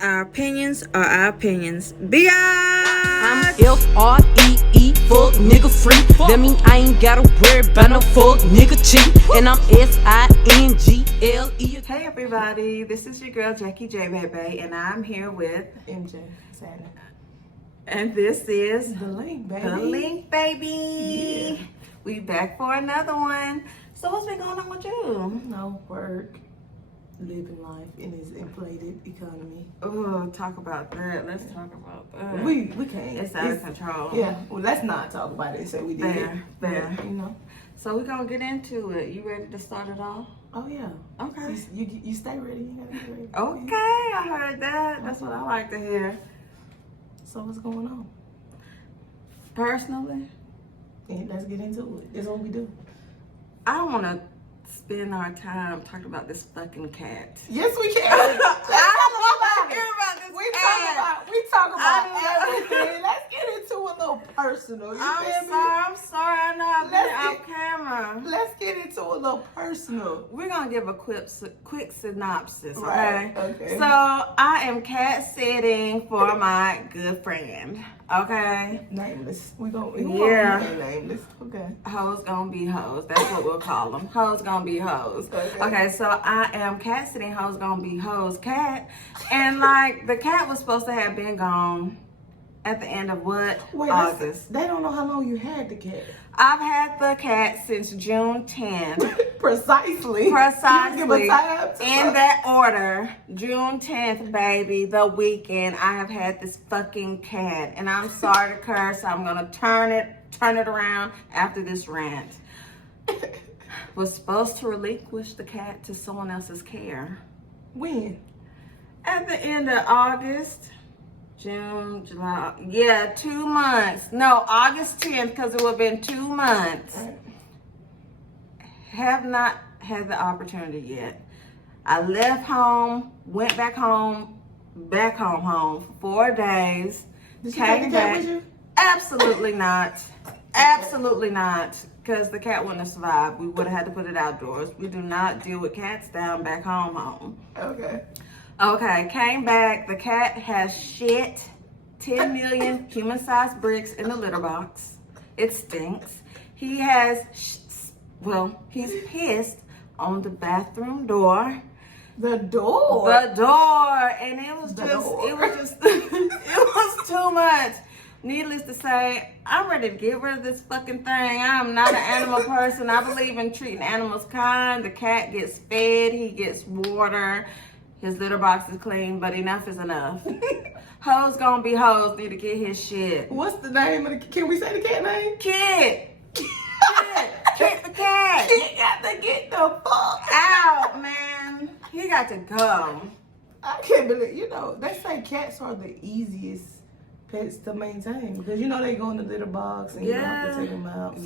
Our opinions are our opinions. Be I'm F-R-E-E, fuck nigga free. That mean I ain't gotta worry about no fuck nigga cheat. And I'm S-I-N-G-L-E. Hey everybody, this is your girl Jackie J Baby, and I'm here with MJ Saturn. and this is The Link, baby. The Link, baby. Yeah. We back for another one. So what's been going on with you? No work, living life in this inflated economy. Oh, talk about that. Let's talk about that. We can't. It's out of control. Yeah. Well, let's not talk about it and say we did it. Fair. You know. So we're gonna get into it. You ready to start it off? Oh yeah. Okay. You stay ready. You gotta be ready. Okay, I heard that. That's what I like to hear. So what's going on? Personally, And let's get into it. That's what we do. I don't want to spend our time talking about this fucking cat. Yes, we can. I don't want to hear about this cat. We talk about I everything. Let's get into a little personal. You feel me? I'm sorry. I know I've been Let's off camera. Let's get into a little personal. We're going to give a quick synopsis, okay? Right, okay. So, I am cat sitting for my good friend, okay? Nameless. We Yeah. remain nameless. Okay. Hoes gonna be hoes. That's what we'll call them. Hoes gonna be hoes. Okay, so I am cat sitting hoes gonna be hoes cat. And like the cat was supposed to have been gone at the end of what? Wait, August. they don't know how long you had the cat. I've had the cat since June 10th. Precisely. Precisely. You give a time to In that order. June 10th, baby, the weekend, I have had this fucking cat. And I'm sorry to curse. I'm gonna turn it around after this rant. Was supposed to relinquish the cat to someone else's care. When? At the end of August, June, July, 2 months. No, August 10th, because it would have been 2 months. Have not had the opportunity yet. I left home, went back home for 4 days. Did she take the cat with you? Absolutely not. Absolutely not. Because the cat wouldn't have survived. We would have had to put it outdoors. We do not deal with cats down back home. Okay, came back. The cat has shit 10 million human-sized bricks in the litter box. It stinks. He has, he's pissed on the bathroom door. The door? And it was it was too much. Needless to say, I'm ready to get rid of this fucking thing. I am not an animal person. I believe in treating animals kind. The cat gets fed, he gets water. His litter box is clean, but enough is enough. Hoes gonna be hoes, need to get his shit. What's the name of the, can we say the cat name? Kid the cat. He got to get the fuck Out, man. He got to go. I can't believe, they say cats are the easiest pets to maintain because they go in the litter box and you don't have to take them out.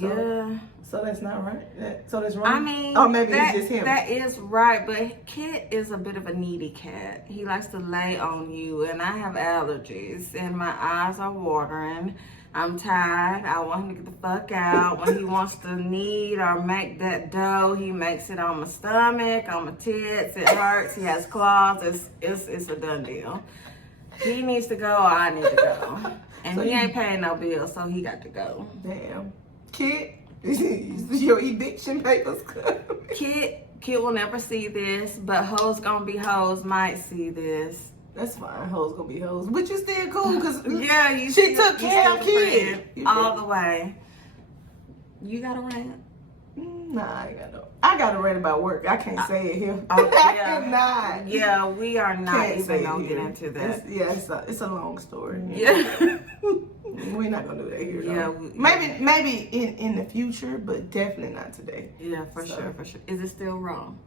So that's not right. So that's wrong. I mean, or maybe it's just him. That is right, but Kit is a bit of a needy cat. He likes to lay on you, and I have allergies, and my eyes are watering. I'm tired. I want him to get the fuck out. When he wants to knead or make that dough, he makes it on my stomach, on my tits. It hurts. He has claws. It's a done deal. He needs to go, or I need to go. And so he ain't paying no bills, so he got to go. Damn. Kid, your eviction papers coming. Kid will never see this, but hoes gonna be hoes might see this. That's fine. Hoes gonna be hoes. But you still cool, because she took care of Kid. All the way. You got a rant? Nah, I ain't got no. I got to rant about work. I can't say it here. Oh, I cannot. Yeah, we are not Can't even gonna get into that. It's a long story. Yeah. We're not gonna do that here. Yeah. Maybe in the future, but definitely not today. Yeah, for sure. Is it still wrong?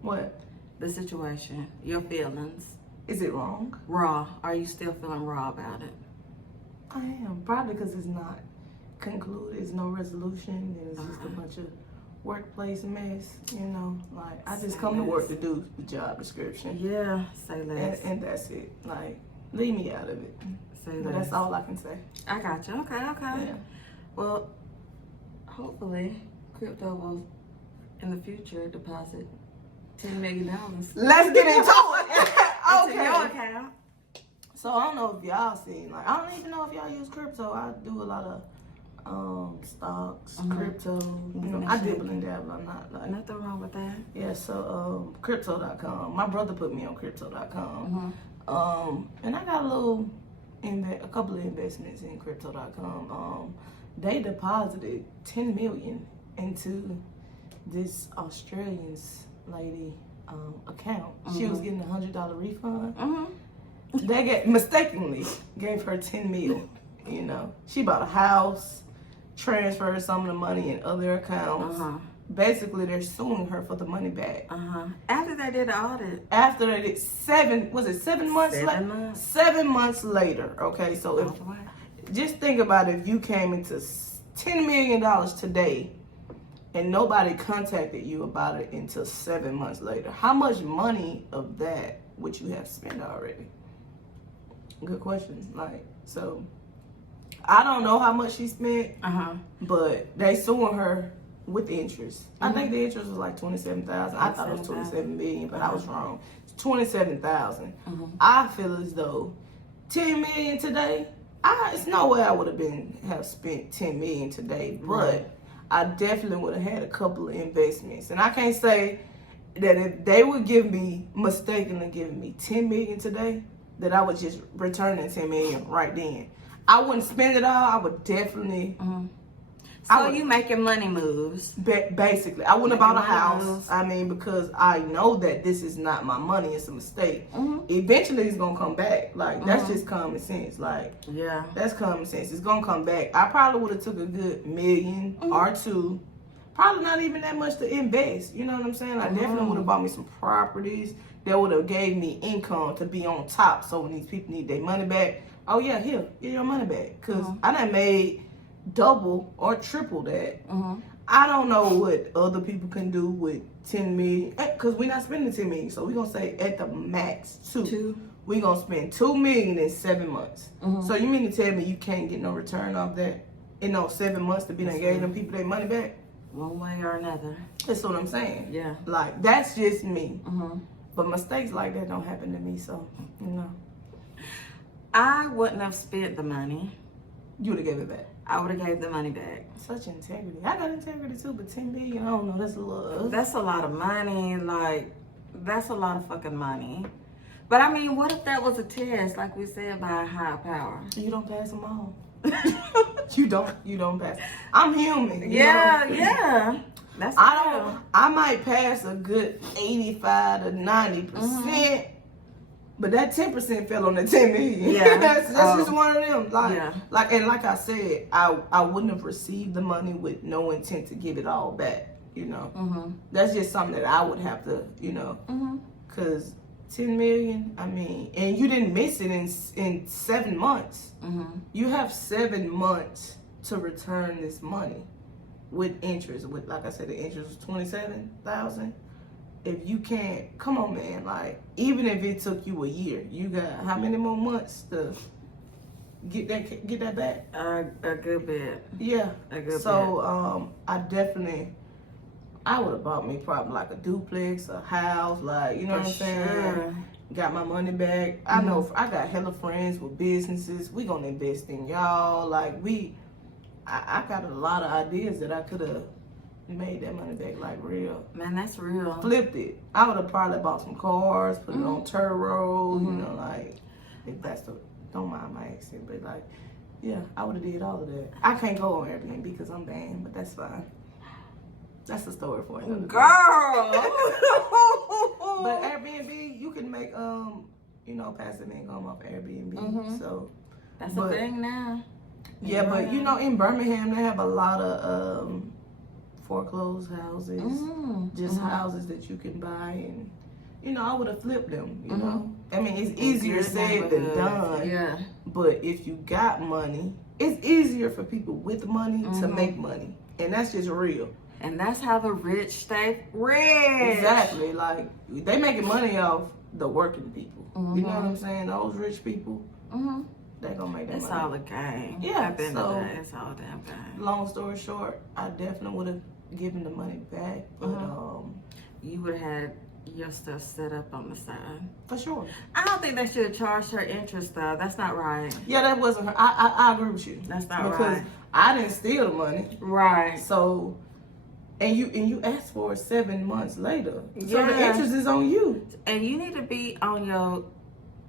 What? The situation, your feelings. Is it wrong? Raw. Are you still feeling raw about it? I am, probably because it's not concluded. It's no resolution, and it's just a bunch of workplace mess. Like I just come to work to do the job description. Yeah, say less. And that's it. Like, leave me out of it. Say But less. that's all I can say. I got you. Okay. Yeah. Well, hopefully, crypto will in the future deposit $10 million. Let's get into it. Into your account. So I don't know if y'all seen, like, I don't even know if y'all use crypto. I do a lot of stocks, crypto. You know, I dibble and dabble. I'm not like nothing wrong with that. Yeah. So crypto.com. My brother put me on crypto.com. And I got a couple of investments in crypto.com. They deposited $10 million into this Australian's lady account. She was getting $100 refund. They mistakenly gave her $10 million. You know, she bought a house, transferred some of the money in other accounts. Basically, they're suing her for the money back. After they did the audit. After they did 7 months? 7 months. 7 months later. Okay, so just think about if you came into $10 million today and nobody contacted you about it until 7 months later. How much money of that would you have spent already? Good question. Like, so I don't know how much she spent, but they suing her with interest. I think the interest was like $27,000. I thought it was $27 million, but I was wrong. It's $27,000. I feel as though $10 million today. It's no way I would have spent $10 million today, but I definitely would have had a couple of investments. And I can't say that if they would mistakenly give me $10 million today, that I would just return the $10 million right then. I wouldn't spend it all. I would definitely. So you making money moves? Basically, I wouldn't have bought a house. I mean, because I know that this is not my money. It's a mistake. Eventually, it's gonna come back. Like that's just common sense. Like that's common sense. It's gonna come back. I probably would have took a good $1 million or two. Probably not even that much to invest. You know what I'm saying? I definitely would have bought me some properties that would have gave me income to be on top. So when these people need their money back, oh yeah, here, get your money back. Cause I done made double or triple that. I don't know what other people can do with 10 million, because we're not spending 10 million. So we're gonna say at the max two. We're gonna spend $2 million in 7 months. So you mean to tell me you can't get no return off that in those 7 months to be done gave them people their money back? One way or another. That's what I'm saying. Yeah. Like that's just me. But mistakes like that don't happen to me, so you know. I wouldn't have spent the money. You would have gave it back. I would have gave the money back. Such integrity. I got integrity too, but 10 million, I don't know. That's a little. That's a lot of money. Like, that's a lot of fucking money. But I mean, what if that was a test, like we said, by a higher power? You don't pass them all. You don't pass. I'm human. Yeah. That's I might pass a good 85 to 90%. But that 10% fell on the 10 million. Yeah. that's just one of them. Like I said, I wouldn't have received the money with no intent to give it all back. You know, that's just something that I would have to, you know, because 10 million. I mean, and you didn't miss it in 7 months. You have 7 months to return this money with interest. With, like I said, the interest was $27,000. If you can't, come on, man. Like, even if it took you a year, you got how many more months to get that back? A good bit. Yeah. A good bit. So, I would have bought me probably like a duplex, a house, like, you know what I'm saying? Sure. Got my money back. I know I got hella friends with businesses. We gonna invest in y'all. Like, I got a lot of ideas that I could have made that money back, like real. Man, that's real. Flipped it. I would have probably bought some cars, put it on Turo, you know, like, if that's don't mind my accent, but like, yeah, I would have did all of that. I can't go on Airbnb because I'm banned, but that's fine. That's the story for another girl. But Airbnb, you can make, you know, passive income off Airbnb, so. That's a thing now. Yeah, but you know, in Birmingham, they have a lot of, foreclosed houses, just houses that you can buy, and you know, I would have flipped them. You know, I mean, it's easier said than done. Yeah. But if you got money, it's easier for people with money to make money, and that's just real. And that's how the rich stay rich. Exactly. Like, they making money off the working people. You know what I'm saying? Those rich people, they gonna make that It's money. all a game. Yeah. At the end of So, the day, it's all a damn game. long story short, I definitely would have given the money back, but You would have had your stuff set up on the side. For sure. I don't think they should have charged her interest though. That's not right. Yeah, that wasn't her. I agree with you. That's not because right. I didn't steal the money. Right. So, and you asked for it 7 months later. So the Yeah. interest is on you. And you need to be on your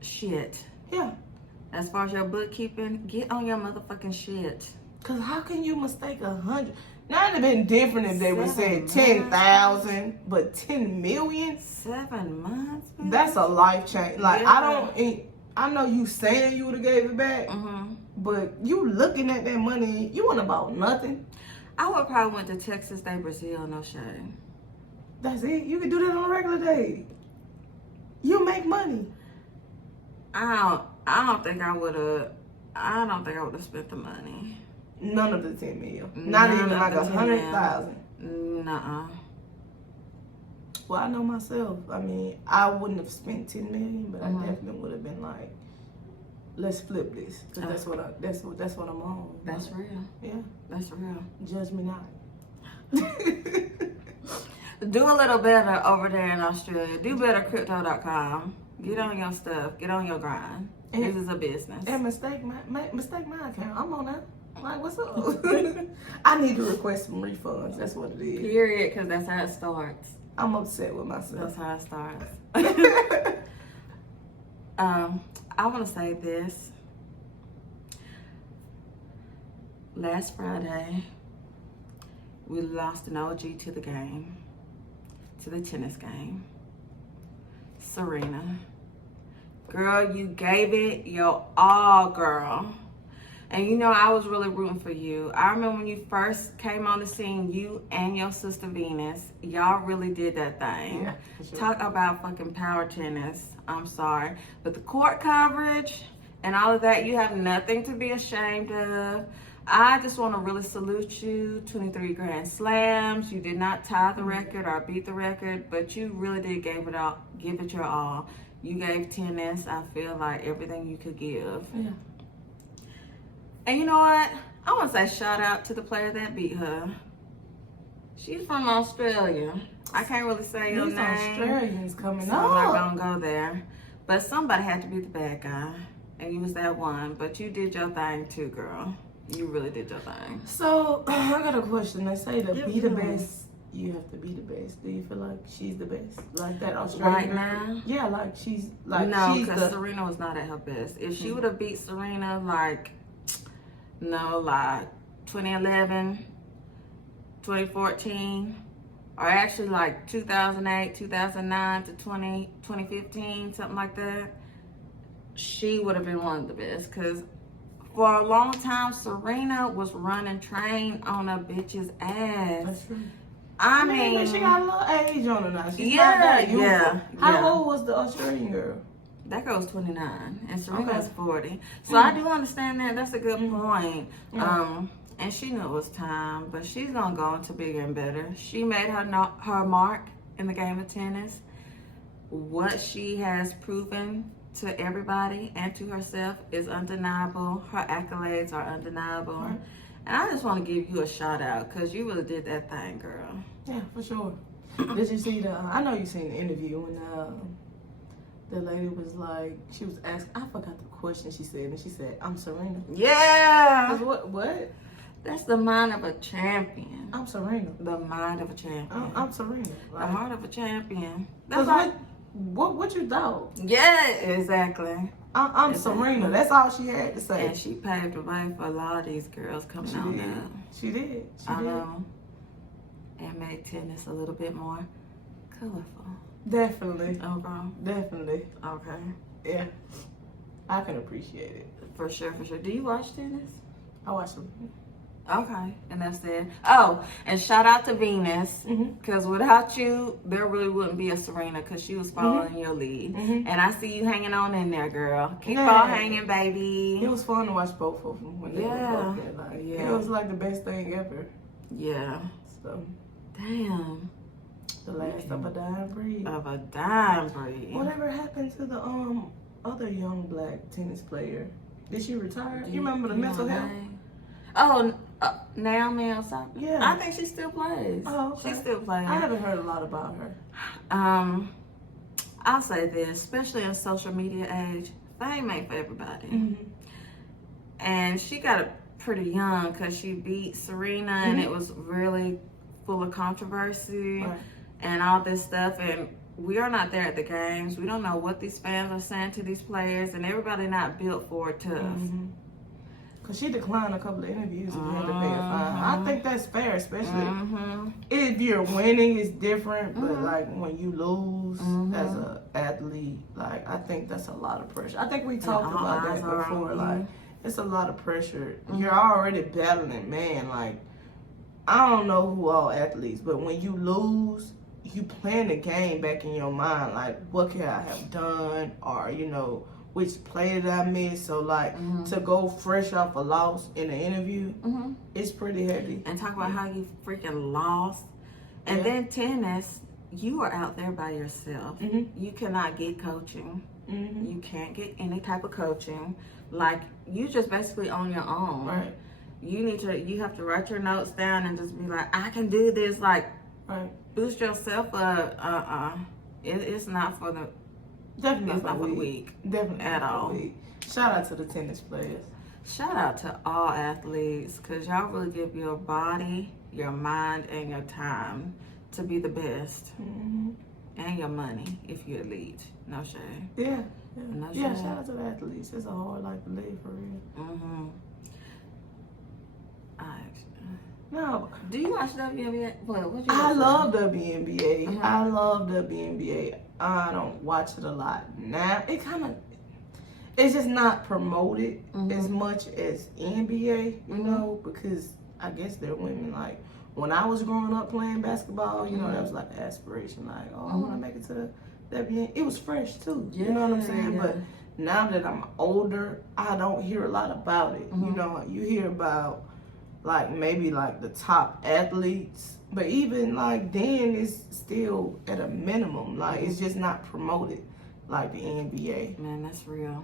shit. Yeah. As far as your bookkeeping, get on your motherfucking shit. Cause how can you mistake 100? Now it'd have been different if they would say 7 months. 10,000, but 10 million. 7 months. Baby? That's a life change. Like Yeah. I know you saying you would have gave it back, but you looking at that money, you wouldn't have bought nothing. I would probably went to Texas Day, Brazil, no shame. That's it. You can do that on a regular day. You make money. I don't think I would have spent the money. None of the 10 mil. Not None even of like the 10 mil. 100,000. Nuh-uh. Well, I know myself. I mean, I wouldn't have spent 10 million, but I definitely would have been like, let's flip this. Cause that's what I'm on. That's real. Yeah. That's real. Judge me not. Do a little better over there in Australia. Do better crypto.com. Get on your stuff. Get on your grind. This is a business. And mistake my account. I'm on that. Like, what's up? I need to request some refunds. That's what it is. Period, because that's how it starts. I'm upset with myself. That's how it starts. I want to say this. Last Friday, we lost an OG to the game, to the tennis game. Serena. Girl, you gave it your all, girl. And you know, I was really rooting for you. I remember when you first came on the scene, you and your sister Venus, y'all really did that thing. Yeah, for sure. Talk about fucking power tennis. I'm sorry. But the court coverage and all of that, you have nothing to be ashamed of. I just want to really salute you. 23 Grand Slams. You did not tie the record or beat the record, but you really did give it your all. You gave tennis, I feel like, everything you could give. Yeah. And you know what? I want to say shout out to the player that beat her. She's from Australia. I can't really say your These name. Australians coming So I'm up. not gonna go there. But somebody had to be the bad guy. And you was that one. But you did your thing too, girl. You really did your thing. So, I got a question. They say to be the Yeah. best, you have to be the best. Do you feel like she's the best? Like that Australian Right girl? now? Yeah, like she's like No, she's because the Serena was not at her best. If she would have beat Serena like 2011, 2014, or actually like 2008, 2009 to 2015, something like that, she would have been one of the best. Because for a long time, Serena was running train on a bitch's ass. That's true. I But mean, she got a little age on her now. She's Yeah, not that youthful. yeah, How yeah. old was the Australian girl? that girl's 29 and Serena's Okay. 40. So I do understand that. That's a good point. Yeah. And she knew it was time, but she's gonna go into bigger and better. She made her mark in the game of tennis. What she has proven to everybody and to herself is undeniable. Her accolades are undeniable. Right. And I just want to give you a shout out because you really did that thing, girl. Yeah, for sure. Did you see the? I know you seen the interview when the lady was like, she was asked. I forgot the question she said, and she said, "I'm Serena." Yeah. What? That's the mind of a champion. I'm Serena. The mind of a champion. I'm Serena. The Like, heart of a champion. 'cause That's like, what you thought? yeah, exactly. I'm Exactly. Serena. That's all she had to say. And she paved the way for a lot of these girls coming She on did. now. She did. She I did. know. And made tennis a little bit more colorful. Definitely. Okay. Definitely. Okay. Yeah. I can appreciate it. For sure, for sure. Do you watch tennis? I watched them. Okay, and that's it. Oh, and shout out to Venus, Mhm. because without you, there really wouldn't be a Serena, because she was following your lead. Mhm. And I see you hanging on in there, girl. Keep Yeah. on hanging, baby. It was fun to watch both of them when they were Yeah. both there. Like, Yeah. It was like the best thing ever. Yeah. So, Damn. the last of a dying breed. Of a dime breed. Whatever happened to the other young black tennis player? Did she retire? You remember the mental know her health? name? Oh, Naomi or something? Yeah. I think she still plays. Oh, okay. She still plays. I haven't heard a lot about her. I'll say this, especially in social media age, fame ain't for everybody. Mm-hmm. And she got it pretty young because she beat Serena, and it was really full of controversy and all this stuff. And we are not there at the games. We don't know what these fans are saying to these players, and everybody not built for it tough. Because she declined a couple of interviews and had to pay a fine. I think that's fair, especially if you're winning, it's different. But like when you lose as an athlete, like I think that's a lot of pressure. I think we talked about that before. Like it's a lot of pressure. You're already battling, man. Like I don't know who all athletes, but when you lose, you playing the game back in your mind. Like what could I have done, or you know, which play did I miss? So like to go fresh off a loss in an interview, it's pretty heavy. And talk about how you freaking lost. And then tennis, you are out there by yourself. You cannot get coaching. You can't get any type of coaching. Like you just basically on your own. Right. You have to write your notes down and just be like, I can do this. Like boost yourself up. It's not for the Definitely not for the weak. Definitely at all. Shout out to the tennis players. Shout out to all athletes, because y'all really give your body, your mind, and your time to be the best. And your money if you're elite. No shade. Yeah. No Yeah, shade. shout out to the athletes. It's a hard life to live for real. No. Do you watch WNBA? What I love WNBA. I love WNBA. I don't watch it a lot now. It's just not promoted as much as NBA, you know, because I guess they're women. Like when I was growing up playing basketball, you know, that was like an aspiration. Like, oh, I want to make it to the WNBA. It was fresh too. You know what I'm saying? But now that I'm older, I don't hear a lot about it. You know, you hear about like maybe like the top athletes, but even like then it's still at a minimum. Like it's just not promoted like the NBA. Man, that's real.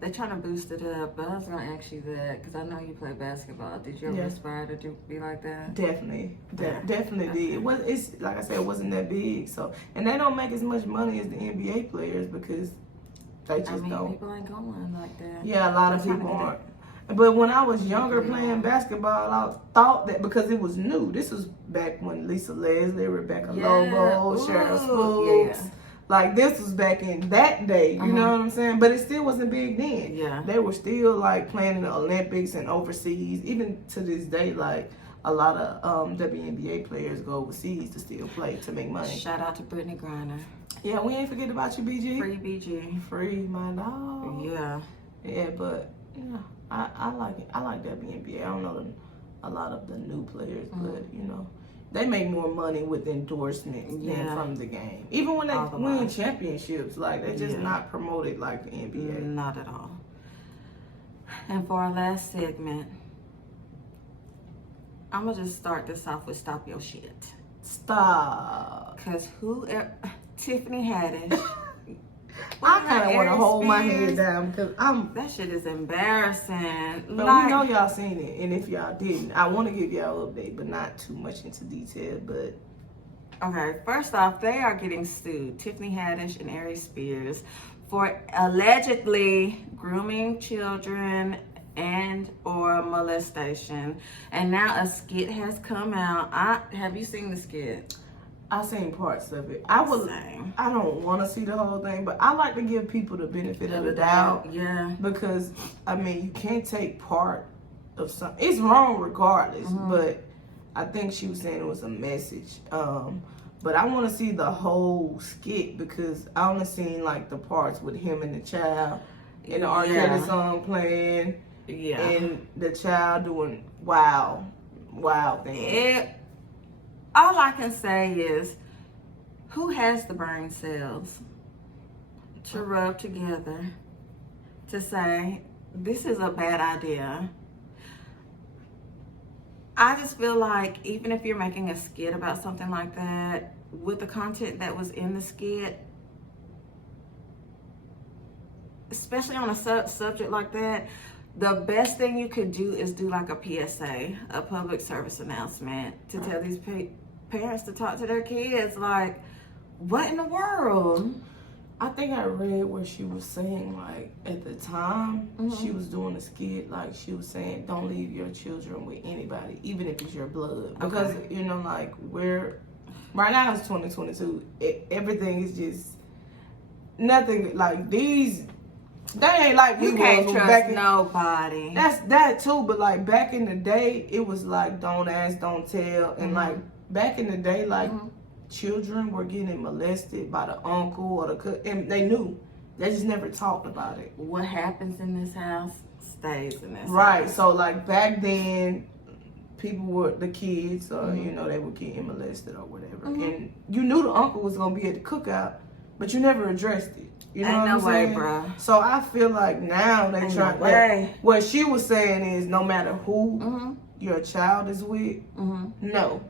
They're trying to boost it up, but I was gonna ask you that because I know you play basketball. Did you ever aspire to be like that? Definitely did. It's like I said, it wasn't that big. So, and they don't make as much money as the NBA players because they just don't. People ain't going like that. Yeah, a lot of people aren't. But when I was younger playing basketball, I thought that because it was new. This was back when Lisa Leslie, Rebecca Lobo, Cheryl Spooks. Like this was back in that day, you know what I'm saying? But it still wasn't big then. Yeah. They were still like playing in the Olympics and overseas. Even to this day, like a lot of WNBA players go overseas to still play to make money. Shout out to Brittany Griner. Yeah, we ain't forget about you, BG. Free BG. Free my dog. Yeah. Yeah, but yeah, I like it. I like WNBA. I don't know a lot of the new players, but you know, they make more money with endorsements than from the game. Even when they win championships, like they're just not promoted like the NBA. Not at all. And for our last segment, I'm gonna just start this off with stop your shit. Stop. Cause Tiffany Haddish. I kind of want to hold my head down because that shit is embarrassing. But we know y'all seen it, and if y'all didn't, I want to give y'all an update, but not too much into detail. But okay, first off, they are getting sued, Tiffany Haddish and Aries Spears, for allegedly grooming children and or molestation. And now a skit has come out. Have you seen the skit? I seen parts of it. I don't want to see the whole thing, but I like to give people the benefit of the doubt. Yeah. Because I mean, you can't take part of something. It's wrong regardless, but I think she was saying it was a message. But I want to see the whole skit because I only seen like the parts with him and the child and the R. Kelly song playing. Yeah. And the child doing wild things. All I can say is, who has the brain cells to rub together to say, this is a bad idea? I just feel like even if you're making a skit about something like that, with the content that was in the skit, especially on a subject like that, the best thing you could do is do like a PSA, a public service announcement, to tell these parents to talk to their kids. Like, what in the world? I think I read where she was saying, like, at the time she was doing a skit, like, she was saying, don't leave your children with anybody, even if it's your blood. Because, you know, like, right now it's 2022. Everything is just, nothing, like, they ain't like we You can't was trust back in, nobody. That's that too, but, like, back in the day, it was, like, don't ask, don't tell. And, like, back in the day, like, children were getting molested by the uncle or the and they knew. They just never talked about it. What happens in this house stays in this Right. house. So like back then, people were the kids, or you know, they were getting molested or whatever, and you knew the uncle was gonna be at the cookout, but you never addressed it. You know what I'm saying? Bro. So I feel like now they try. What she was saying is, no matter who your child is with, no.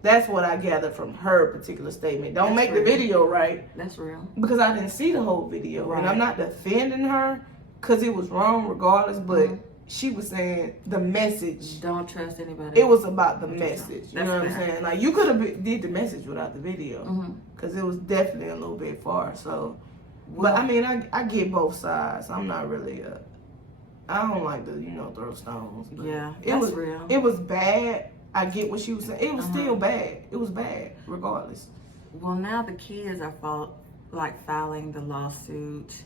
That's what I gathered from her particular statement. Don't make the video, right? That's real. Because I didn't see the whole video. Right. And I'm not defending her because it was wrong regardless, but she was saying the message. Don't trust anybody. It was about the message. You know what I'm fair. saying? Like, you could have did the message without the video because it was definitely a little bit far. So, but I mean, I get both sides. I'm not really I don't like to, you know, throw stones. But Yeah, it that's was real. It was bad. I get what she was saying. It was still bad. It was bad, regardless. Well, now the kids are filing the lawsuit.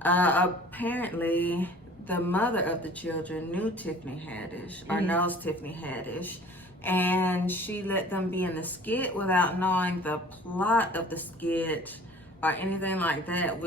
Apparently, the mother of the children knew Tiffany Haddish, or knows Tiffany Haddish, and she let them be in the skit without knowing the plot of the skit or anything like that,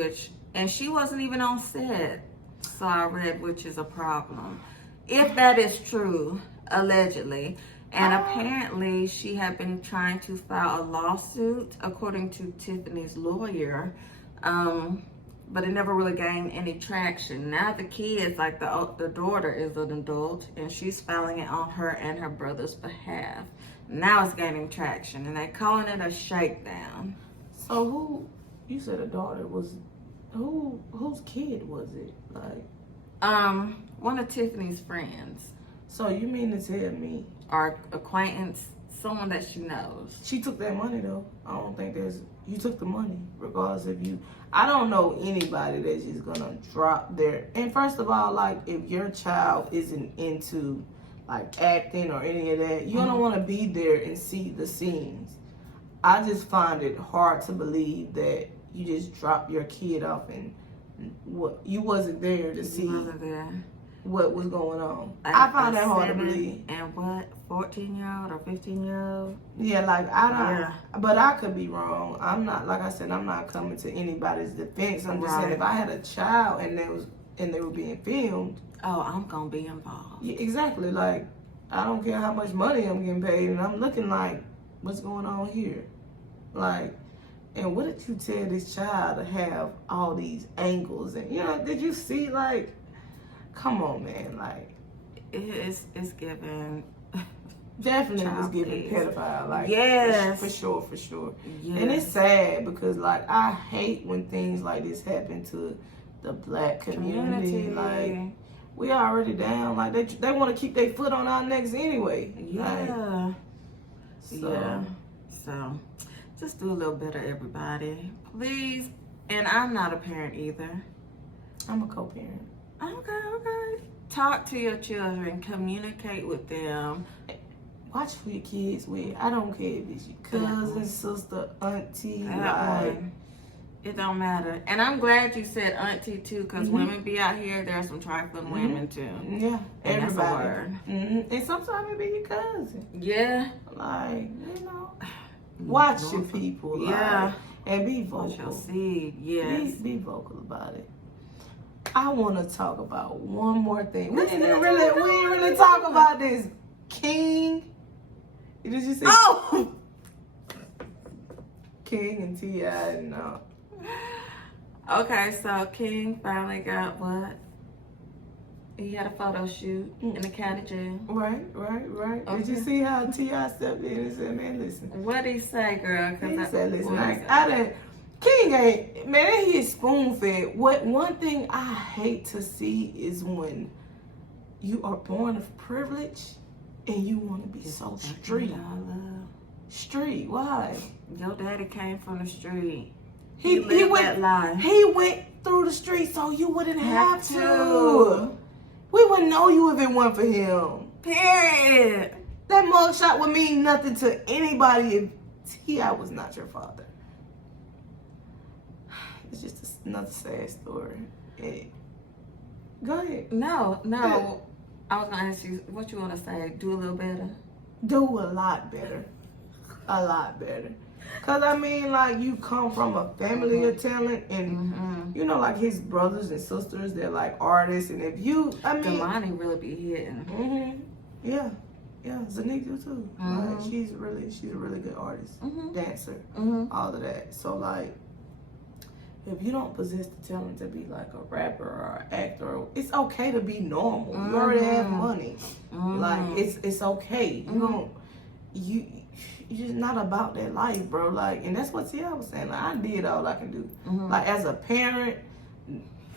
and she wasn't even on set. So I read, which is a problem. If that is true, allegedly. And apparently she had been trying to file a lawsuit, according to Tiffany's lawyer. But it never really gained any traction. Now the kids, like the daughter is an adult, and she's filing it on her and her brother's behalf. Now it's gaining traction, and they're calling it a shakedown. So you said a daughter was, whose kid was it? Like, one of Tiffany's friends. So you mean to tell me, or acquaintance, someone that she knows. she took that money though? I don't think you took the money, regardless of you. I don't know anybody that's just gonna drop their, and first of all, like, if your child isn't into like acting or any of that, you don't want to be there and see the scenes. I just find it hard to believe that you just drop your kid off and what you wasn't there to see what was going on. I find that hard to believe. And what, 14-year-old or 15-year-old? Yeah, like but I could be wrong. I'm not, like I said, I'm not coming to anybody's defense. I'm just saying, if I had a child and they were being filmed, oh, I'm gonna be involved. Yeah, exactly. Like, I don't care how much money I'm getting paid, and I'm looking like, what's going on here? Like, and what did you tell this child to have all these angles? And, you know, did you see, like, come on, man, like, it's given. Definitely was giving pedophile, like, yes, for sure. Yes. And it's sad because, like, I hate when things like this happen to the black community. Like, we already down. Like, they want to keep their foot on our necks anyway. Yeah. Like, So, just do a little better, everybody, please. And I'm not a parent either. I'm a co-parent. Okay. Talk to your children. Communicate with them. Watch for your kids with. I don't care if it's your cousin, sister, auntie. It don't matter. And I'm glad you said auntie too, because women be out here. There are some trifling women too. Yeah, and everybody. That's a word. And sometimes it be your cousin. Yeah. Like, you know, watch your people. Like, and be vocal. Watch your seed. Yes. Be vocal about it. I want to talk about one more thing. We didn't really talk about this. King. Did you see? Oh! King and T.I. No. Okay, so King finally got what? He had a photo shoot in the county jail. Right. Okay. Did you see how T.I. stepped in and said, man, listen. What'd he say, girl? He said, listen, I didn't. King ain't, man, he is spoon-fed. One thing I hate to see is when you are born of privilege and you want to be so street. Street, why? Your daddy came from the street. He lived that life. He went through the streets so you wouldn't have to. We wouldn't know you if it weren't for him. Period. That mugshot would mean nothing to anybody if T.I. was not your father. It's just another sad story. Go ahead. No. I was gonna ask you what you want to say. Do a little better. Do a lot better. A lot better. Cause I mean, like, you come from a family of talent, and you know, like his brothers and sisters, they're like artists, and if you, I mean, Damani really be hitting. Yeah, Zanika too. Like, she's a really good artist, dancer, all of that. So like, if you don't possess the talent to be like a rapper or an actor, it's okay to be normal. You already have money. Like, it's okay. You're just not about that life, bro. Like, and that's what T.I. was saying. Like, I did all I can do. Like, as a parent,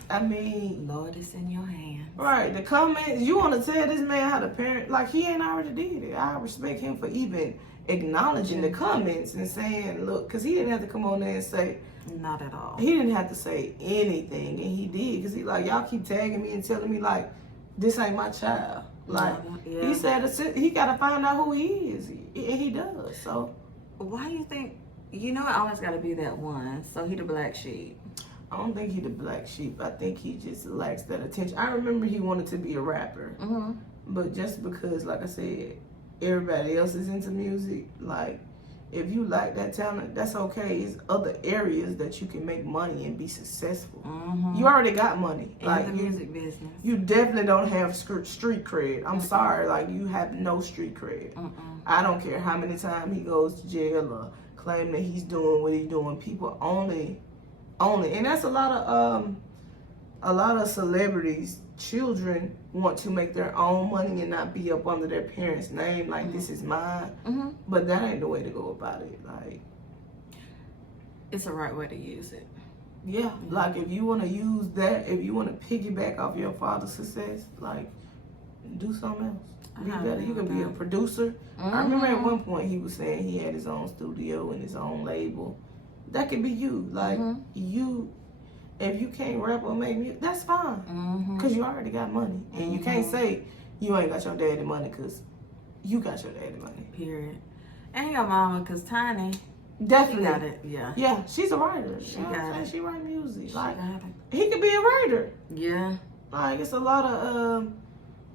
I mean, Lord, it's in your hand. Right. The comments, you want to tell this man how to parent? Like, he ain't already did it. I respect him for even acknowledging the comments and saying, look, because he didn't have to come on there and say, not at all. He didn't have to say anything, and he did, because he like, y'all keep tagging me and telling me like, this ain't my child. Like, he said he got to find out who he is, and he does. So why do you think, it always got to be that one, so he the black sheep? I don't think he the black sheep. I think he just lacks that attention. I remember he wanted to be a rapper, but just because, like I said, everybody else is into music, like, if you lack that talent, that's okay. It's other areas that you can make money and be successful. You already got money. In like the music business. You definitely don't have street cred. I'm sorry. Like, you have no street cred. I don't care how many times he goes to jail or claim that he's doing what he's doing. People only, and that's a lot of celebrities, children want to make their own money and not be up under their parents' name, like, this is mine. But that ain't the way to go about it. Like, it's the right way to use it. Yeah, like, if you want to use that, if you want to piggyback off your father's success, like, do something else. Be better. You can be a producer. I remember at one point he was saying he had his own studio and his own label. That could be you. Like, if you can't rap or make music, that's fine. Because you already got money. And you can't say you ain't got your daddy money, because you got your daddy money. Period. And your mama, because Tiny, definitely got it. Yeah. Yeah, she's a writer. She got it. She write music. She like, got it. He could be a writer. Yeah. Like, it's a lot of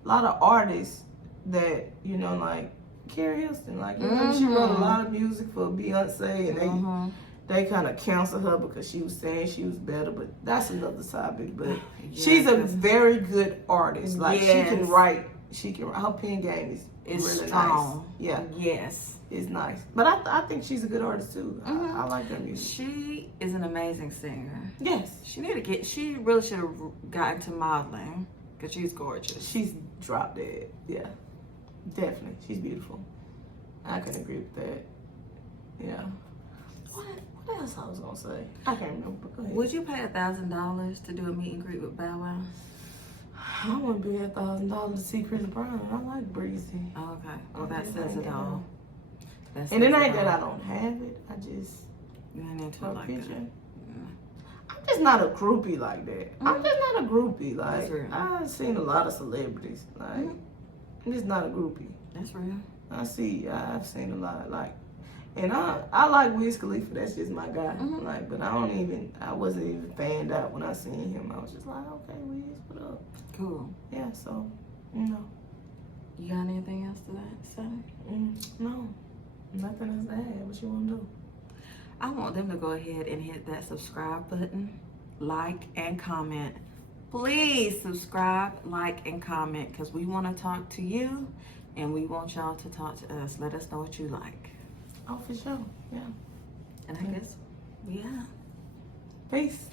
artists that, like Carrie Hilson. Like, you remember she wrote a lot of music for Beyonce, and they kind of canceled her because she was saying she was better, but that's another topic. But she's a very good artist. Like, she can write. Her pen game is really strong. Nice. Yeah. Yes. It's nice. But I think she's a good artist too. I like her music. She is an amazing singer. Yes. She really should have gotten to modeling, because she's gorgeous. She's drop dead. Yeah. Definitely. She's beautiful. I can agree with that. Yeah. What else I was gonna say? I can't remember. Go ahead. Would you pay $1,000 to do a meet and greet with Bow Wow? I wouldn't pay $1,000 to see Chris Brown. I like Breezy. Oh, okay. Well, that says it all. And it ain't that I don't have it. I just you ain't into it like that. I'm just not a groupie like that. I'm just not a groupie. Like, That's real. I've seen a lot of celebrities. Like, I'm just not a groupie. That's real. I've seen a lot. Like, and I like Wiz Khalifa. That's just my guy. Like, but I wasn't even fanned out when I seen him. I was just like, okay, Wiz, what up? Cool. Yeah, so, no. You got anything else to say? No. Nothing else to add. What you want to do? I want them to go ahead and hit that subscribe button, like, and comment. Please subscribe, like, and comment, because we want to talk to you, and we want y'all to talk to us. Let us know what you like. Oh, for sure. Yeah. And I guess, yeah. Peace.